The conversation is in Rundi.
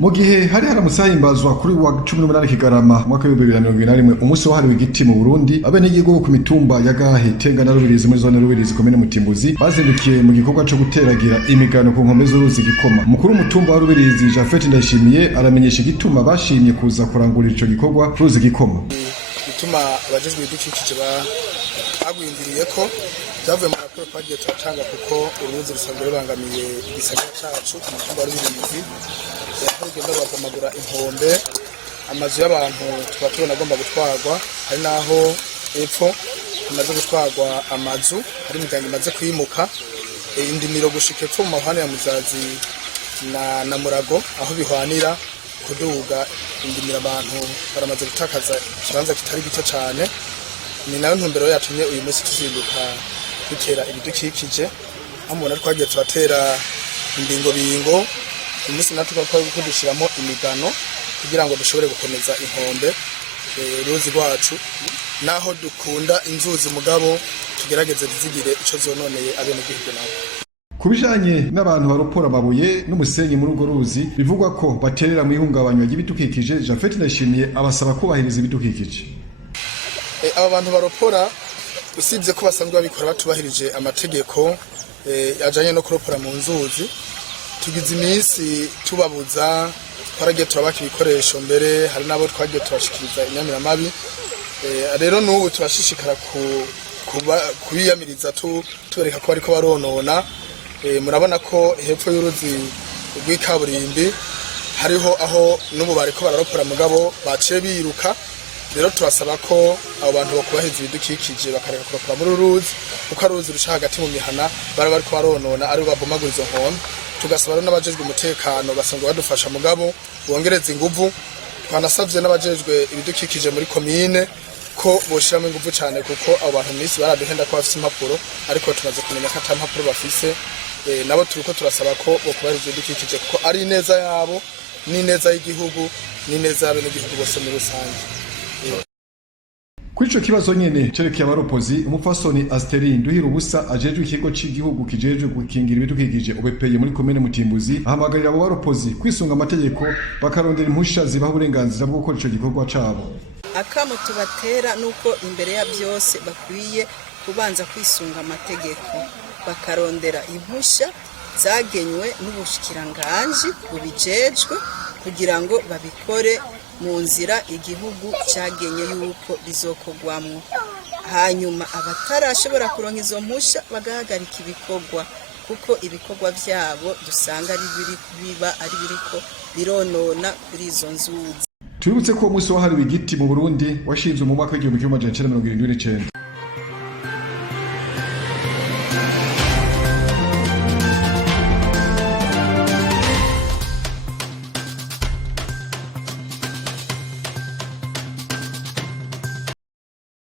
Mu gihe hari haramusahimbazwa kuri wa 18 Kigarama mwaka wa 2021 umunsi wahariwe igiti mu Burundi, abenegihugu ku mitumba ya Gahe, Tenga na Rubirizi muri zone Rubirizi komine Mutimbuzi bazindukiye mu gikorwa cyo guteragira imigano ku nkombe z'uruzi Gikoma. Mukuru mutumba wa Rubirizi Jafet Ndayishimiye aramenyesha igituma bashimye kuza kurangurira ico gikorwa ruzi Gikoma. Gituma abajejwe ibidukikije bagwindiriye ko byavuye mu raporo twagiye turatanga kuko uruzi rusanzwe rubangamiye igisagara cacu ku mutumba wa Rubirizi. Urugendo rwagomagura inkombe, amazu y'abantu tukaba tubona agomba gutwarwa, hari naho epfo hamaze gutwarwa amazu, hari imiryango imaze kwimuka, indimiro gushika epfo mu mahwane ya Muzazi na Murago aho bihwanira kuduga indimiro abantu baramaze gutakaza ikibanza kitari gito cyane. Ni nayo ntumbero yatumye uyu munsi tuzinduka dutera ibidukikije, amubona twagiye turatera imbingo umunsi natwe ko dushiramo imigano kugira ngo dushobore gukomeza inkombe ruzi rwacu, naho dukunda inzuzi mugabo tugerageze zigire ico zononeye abenegihugu nabo. Kubijanye n'abantu baropora amabuye n'umusenyi muri urwo ruzi bivugwa ko baterera mu ihungabanywa ry'ibidukikije, Jafet Ndayishimiye abasaba kubahiriza ibidukikije. Aba bantu baropora usibye ko basanzwe babikora batubahirije amategeko ajanye no kuropora mu nzuzi, tugize iminsi tubabuza, twaragiye turabaka ibikoresho mbere, hari nabo twagiye turashikiriza inyamiramabi. Rero n'ubu turashishikara kubiyamiriza tubereka ko bariko baronona. Murabona ko hepfo y'uruzi rw'ikaburimbi hariho aho n'ubu bariko bararopora mugabo baciye biruka. Rero turasaba ko abo bantu bakubahiriza ibidukikije bakareka kuropora muri uruzi, kuko aruzi ruca hagati mu mihana bariko baronona ari babomagura izo nkombe. Tugasaba rero n'abajejwe umutekano basanzwe badufasha mugabo bongereza inguvu. Twanasavye n'abajejwe ibidukikije muri komine ko boshiramo inguvu cyane, kuko abo bantu minsi baraduhenda ko bafise impapuro, ariko tumaze kumenya ko ata mpapuro bafise. Nabo turiko turasaba ko bokubahiriza ibidukikije kuko ari neza yabo, ni neza y'igihugu, ni neza y'abenegihugu bose muri rusange. Kuri ico kibazo nyene cerekeye abaropozi, umupfasoni Asteri Nduhira ubusa ajejwe ikigo c'igihugu kijejwe gukingira ibidukikije OBPE muri komine Mutimbuzi ahamagarira abo baropozi kwisunga amategeko bakarondera impusha zibaha uburenganzira bwo gukora ico gikorwa cabo. Akamo tubatera nuko imbere ya byose bakwiye kubanza kwisunga amategeko, bakarondera impusha zagenywe n'ubushikiranganje bubijejwe kugira ngo babikore mu nzira igihugu cyagenye yuko bizokogwamwo. Hanyuma abatarashobora kuronka izo mpusha bagahagarika ibikorwa, kuko ibikorwa vyabo dusanga ari biriko bironona kuri izo nzuzi. Tubibutse ko umunsi wahariwe igiti mu Burundi washinzwe mu mwaka w'1979.